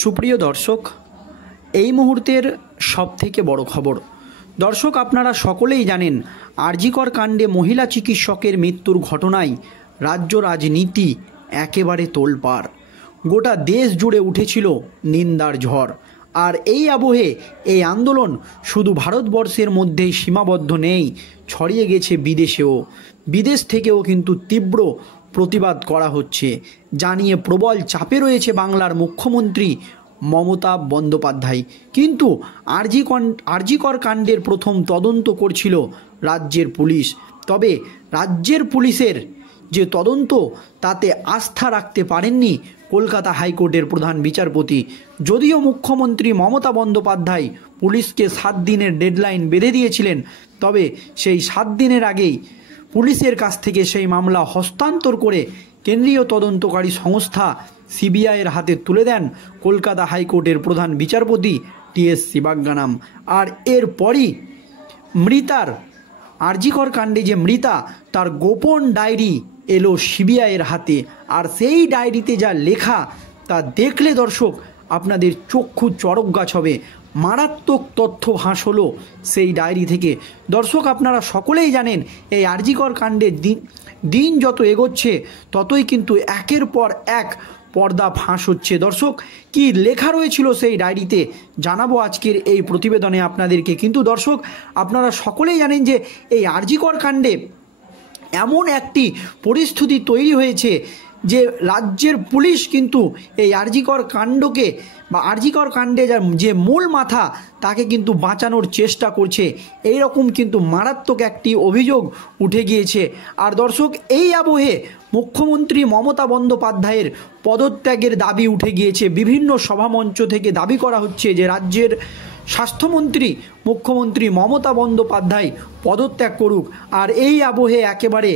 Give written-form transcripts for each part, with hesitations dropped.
সুপ্রিয় দর্শক, এই মুহূর্তের সবথেকে বড় খবর। দর্শক, আপনারা সকলেই জানেন আরজিকর কাণ্ডে মহিলা চিকিৎসকের মৃত্যুর ঘটনায় রাজ্য রাজনীতি একেবারে তোলপাড়। গোটা দেশ জুড়ে উঠেছিল নিন্দার ঝড়। আর এই আবহে এই আন্দোলন শুধু ভারতবর্ষের মধ্যেই সীমাবদ্ধ নেই, ছড়িয়ে গেছে বিদেশেও। বিদেশ থেকেও কিন্তু তীব্র প্রতিবাদ করা হচ্ছে, জানিয়ে প্রবল চাপে রয়েছে বাংলার মুখ্যমন্ত্রী মমতা বন্দ্যোপাধ্যায়। কিন্তু আরজিকর কাণ্ডের প্রথম তদন্ত করছিল রাজ্যের পুলিশ। তবে রাজ্যের পুলিশের যে তদন্ত, তাতে আস্থা রাখতে পারেননি কলকাতা হাইকোর্টের প্রধান বিচারপতি। যদিও মুখ্যমন্ত্রী মমতা বন্দ্যোপাধ্যায় পুলিশকে 7 দিনের ডেডলাইন বেঁধে দিয়েছিলেন, তবে সেই 7 দিনের আগেই পুলিশের কাছ থেকে সেই মামলা হস্তান্তর করে কেন্দ্রীয় তদন্তকারী সংস্থা সিবিআইয়ের হাতে তুলে দেন কলকাতা হাইকোর্টের প্রধান বিচারপতি টি.এস. শিবাজ্ঞানাম। আর এরপরই মৃতার, আরজিকর কাণ্ডে যে মৃতা, তার গোপন ডায়েরি এলো সিবিআইয়ের হাতে। আর সেই ডায়েরিতে যা লেখা, তা দেখলে দর্শক আপনাদের চক্ষু চড়ক গাছ হবে। মারাত্মক তথ্য ফাঁস হলো সেই ডায়েরি থেকে। দর্শক, আপনারা সকলেই জানেন এই আরজিকর কাণ্ডের দিন যত এগোচ্ছে, ততই কিন্তু একের পর এক পর্দা ফাঁস হচ্ছে। দর্শক, কি লেখা রয়েছিল সেই ডায়েরিতে জানাবো আজকের এই প্রতিবেদনে আপনাদেরকে। কিন্তু দর্শক, আপনারা সকলেই জানেন যে এই আরজিকর কাণ্ডে এমন একটি পরিস্থিতি তৈরি হয়েছে যে রাজ্যের পুলিশ কিন্তু এই আরজিকর কাণ্ডকে বা আরজিকর কাণ্ডে যে মূল মাথা, তাকে কিন্তু বাঁচানোর চেষ্টা করছে। এই রকম কিন্তু মারাত্মক একটি অভিযোগ উঠে গিয়েছে। আর দর্শক, এই আবহে মুখ্যমন্ত্রী মমতা বন্দ্যোপাধ্যায়ের পদত্যাগের দাবি উঠে গিয়েছে। বিভিন্ন সভামঞ্চ থেকে দাবি করা হচ্ছে যে রাজ্যের স্বাস্থ্যমন্ত্রী মুখ্যমন্ত্রী মমতা বন্দ্যোপাধ্যায় পদত্যাগ করুক। আর এই আবহে একেবারে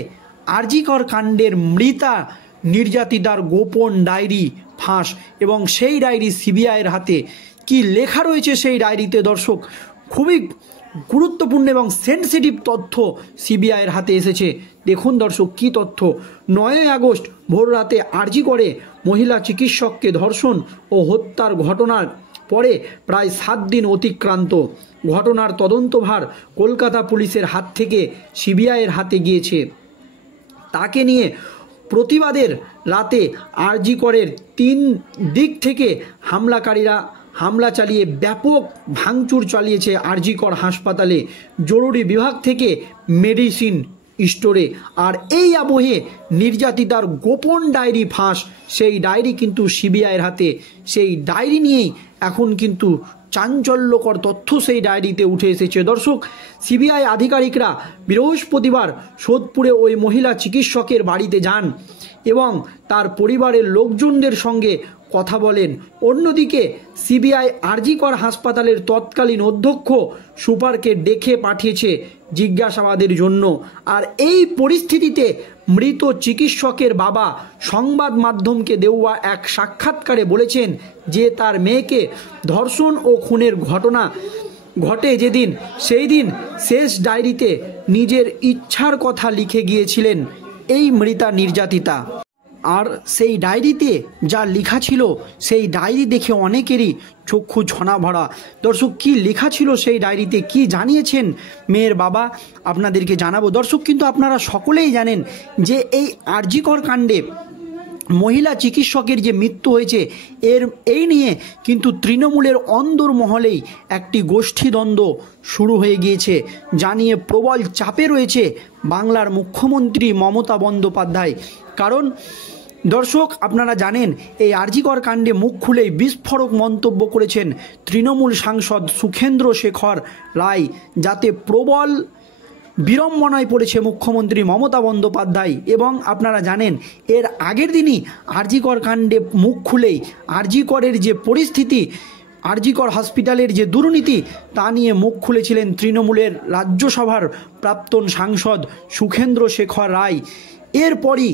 আরজিকর কাণ্ডের মৃতা নির্যাতিতার গোপন ডায়েরি ফাঁস, এবং সেই ডায়েরি সিবিআইয়ের হাতে। কি লেখা রয়েছে সেই ডায়েরিতে দর্শক, খুবই গুরুত্বপূর্ণ এবং সেন্সিটিভ তথ্য সিবিআইয়ের হাতে এসেছে। দেখুন দর্শক, কী তথ্য। 9 আগস্ট ভোররাতে আরজিকরে মহিলা চিকিৎসককে ধর্ষণ ও হত্যার ঘটনার পরে প্রায় 7 দিন অতিক্রান্ত। ঘটনার তদন্তভার কলকাতা পুলিশের হাত থেকে সিবিআইয়ের হাতে গিয়েছে। তাকে নিয়ে প্রতিবাদের রাতে আরজিকরের 3 দিক থেকে হামলাকারীরা হামলা চালিয়ে ব্যাপক ভাঙচুর চালিয়েছে আরজিকর হাসপাতালে, জরুরি বিভাগ থেকে মেডিসিন স্টোরে। আর এই আবহে নির্যাতিতার গোপন ডায়েরি ফাঁস। সেই ডায়েরি কিন্তু সিবিআইয়ের হাতে। সেই ডায়েরি নিয়েই এখন কিন্তু চাঞ্চল্যকর তথ্য সেই ডায়েরিতে উঠে এসেছে। দর্শক, সিবিআই আধিকারিকরা বৃহস্পতিবার সোদপুরে ওই মহিলা চিকিৎসকের বাড়িতে যান এবং তার পরিবারের লোকজনদের সঙ্গে কথা বলেন। অন্যদিকে সিবিআই আরজিকর হাসপাতালের তৎকালীন অধ্যক্ষ সুপারকে ডেকে পাঠিয়েছে জিজ্ঞাসাবাদের জন্য। আর এই পরিস্থিতিতে মৃত চিকিৎসকের বাবা সংবাদ মাধ্যমকে দেওয়া এক সাক্ষাৎকারে বলেছেন যে তার মেয়েকে ধর্ষণ ও খুনের ঘটনা ঘটে যেদিন, সেই দিন শেষ ডায়েরিতে নিজের ইচ্ছার কথা লিখে গিয়েছিলেন এই মৃতা নির্যাতিতা। আর সেই ডায়েরিতে যা লেখা ছিল, সেই ডায়েরি দেখে অনেকেরই চক্ষু ছনা ভরা। দর্শক, কি লেখা ছিল সেই ডায়েরিতে, কি জানিয়েছেন মেয়ের বাবা, আপনাদেরকে জানাবো। দর্শক, কিন্তু আপনারা সকলেই জানেন যে এই আরজিকর কাণ্ডে মহিলা চিকিৎসকের যে মৃত্যু হয়েছে, এই নিয়ে কিন্তু তৃণমূলের অন্দরমহলেই একটি গোষ্ঠীদ্বন্দ্ব শুরু হয়ে গিয়েছে, জানিয়ে প্রবল চাপে রয়েছে বাংলার মুখ্যমন্ত্রী মমতা বন্দ্যোপাধ্যায়। কারণ দর্শক, আপনারা জানেন এই আরজিকর কাণ্ডে মুখ খুলেই বিস্ফোরক মন্তব্য করেছেন তৃণমূল সাংসদ সুখেন্দ্র শেখর রায়, যাতে প্রবল বিড়ম্বনায় পড়েছে মুখ্যমন্ত্রী মমতা বন্দ্যোপাধ্যায়। এবং আপনারা জানেন এর আগের দিনই আরজিকর কাণ্ডে মুখ খুলেই আরজিকরের যে পরিস্থিতি, আরজিকর হসপিটালের যে দুর্নীতি, তা নিয়ে মুখ খুলেছিলেন তৃণমূলের রাজ্যসভার প্রাক্তন সাংসদ সুখেন্দ্র শেখর রায়। এরপরই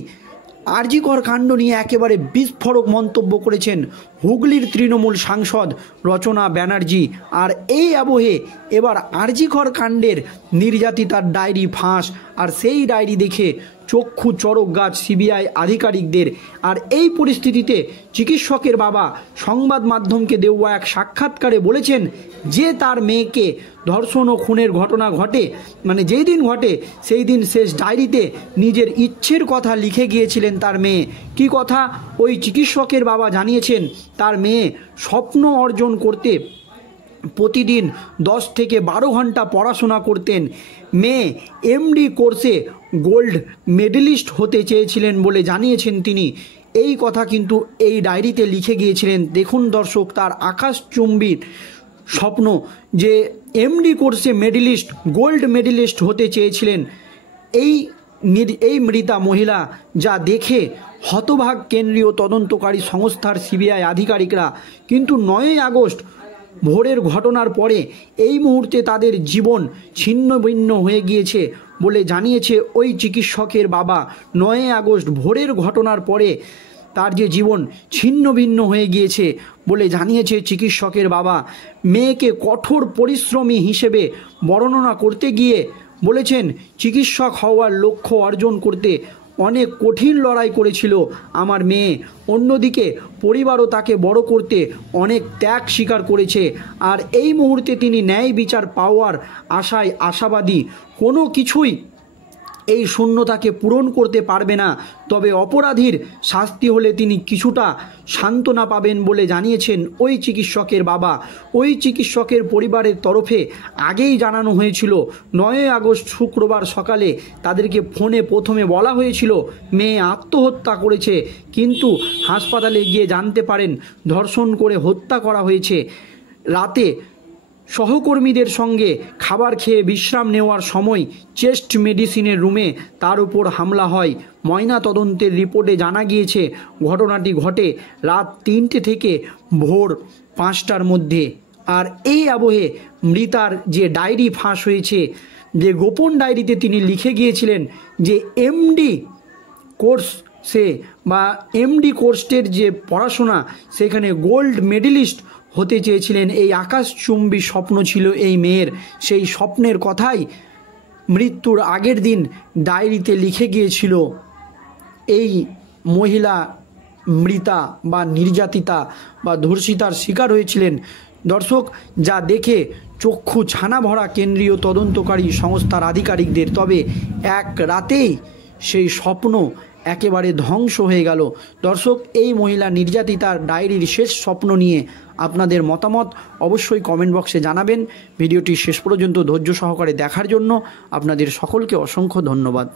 আরজিকর কাণ্ড নিয়ে একেবারে বিস্ফোরক মন্তব্য করেছেন হুগলির তৃণমূল সাংসদ রচনা ব্যানার্জি। আর এই আবহে এবার আরজিকর কাণ্ডের নির্যাতিতার ডায়েরি ফাঁস। আর সেই ডায়েরি দেখে চক্ষু চড়ক গাছ সিবিআই আধিকারিকদের। আর এই পরিস্থিতিতে চিকিৎসকের বাবা সংবাদ মাধ্যমকে দেওয়া এক সাক্ষাৎকারে বলেছেন যে তার মেয়েকে ধর্ষণ ও খুনের ঘটনা ঘটে, মানে যেই দিন ঘটে সেই দিন শেষ ডায়েরিতে নিজের ইচ্ছের কথা লিখে গিয়েছিলেন তার মেয়ে। কি কথা ওই চিকিৎসকের বাবা জানিয়েছেন, তার মেয়ে স্বপ্ন অর্জন করতে প্রতিদিন 10 থেকে 12 ঘন্টা পড়াশোনা করতেন। মেয়ে এমডি কোর্সে গোল্ড মেডেলিস্ট হতে চেয়েছিলেন বলে জানিয়েছেন তিনি। এই কথা কিন্তু এই ডায়েরিতে লিখে গিয়েছিলেন। দেখুন দর্শক, তার আকাশচুম্বী স্বপ্ন যে এমডি কোর্সে মেডেলিস্ট, গোল্ড মেডেলিস্ট হতে চেয়েছিলেন। এই মৃতা মহিলা যা দেখে হতভাগ কেন্দ্রীয় তদন্তকারী সংস্থার সিবিআই আধিকারিকরা। কিন্তু 9ই আগস্ট ভোরের ঘটনার পরে এই মুহূর্তে তাদের জীবন ছিন্ন ভিন্ন হয়ে গিয়েছে বলে জানিয়েছে ওই চিকিৎসকের বাবা। 9ই আগস্ট ভোরের ঘটনার পরে তার যে জীবন ছিন্ন ভিন্ন হয়ে গিয়েছে বলে জানিয়েছে চিকিৎসকের বাবা। মেয়েকে কঠোর পরিশ্রমী হিসেবে বর্ণনা করতে গিয়ে বলেছেন, চিকিৎসক হওয়ার লক্ষ্য অর্জন করতে অনেক কঠিন লড়াই করেছিল আমার মেয়ে। অন্যদিকে পরিবারও তাকে বড় করতে অনেক ত্যাগ স্বীকার করেছে। আর এই মুহূর্তে তিনি ন্যায় বিচার পাওয়ার আশায় আশাবাদী। কোনো কিছুই এই শূন্যতাকে পূরণ করতে পারবে না, তবে অপরাধীর শাস্তি হলে তিনি কিছুটা সান্ত্বনা পাবেন বলে জানিয়েছেন ওই চিকিৎসকের বাবা। ওই চিকিৎসকের পরিবারের তরফে আগেই জানানো হয়েছিল 9ই আগস্ট শুক্রবার সকালে তাদেরকে ফোনে প্রথমে বলা হয়েছিল মেয়ে আত্মহত্যা করেছে, কিন্তু হাসপাতালে গিয়ে জানতে পারেন ধর্ষণ করে হত্যা করা হয়েছে। রাতে সহকর্মীদের সঙ্গে খাবার খেয়ে বিশ্রাম নেওয়ার সময় চেস্ট মেডিসিনের রুমে তার উপর হামলা হয়। ময়না তদন্তের রিপোর্টে জানা গিয়েছে ঘটনাটি ঘটে রাত 3টে থেকে ভোর 5টার মধ্যে। আর এই আবহে মৃতার যে ডায়েরি ফাঁস হয়েছে, যে গোপন ডায়েরিতে তিনি লিখে গিয়েছিলেন যে এমডি কোর্সে বা এমডি কোর্সের যে পড়াশোনা সেখানে গোল্ড মেডেলিস্ট হতে চেয়েছিলেন। এই আকাশচুম্বী স্বপ্ন ছিল এই মেয়ের। সেই স্বপ্নের কথাই মৃত্যুর আগের দিন ডায়েরিতে লিখে গিয়েছিল এই মহিলা মৃতা বা নির্যাতিতা বা ধর্ষিতার শিকার হয়েছিলেন। দর্শক, যা দেখে চক্ষু ছানা ভরা কেন্দ্রীয় তদন্তকারী সংস্থার আধিকারিকদের। তবে এক রাতেই সেই স্বপ্ন একেবারে ধ্বংস হয়ে গেল। দর্শক, এই মহিলা নির্যাতিতার ডায়েরির শেষ স্বপ্ন নিয়ে আপনাদের মতামত অবশ্যই কমেন্ট বক্সে জানাবেন। ভিডিওটি শেষ পর্যন্ত ধৈর্য সহকারে দেখার জন্য আপনাদের সকলকে অসংখ্য ধন্যবাদ।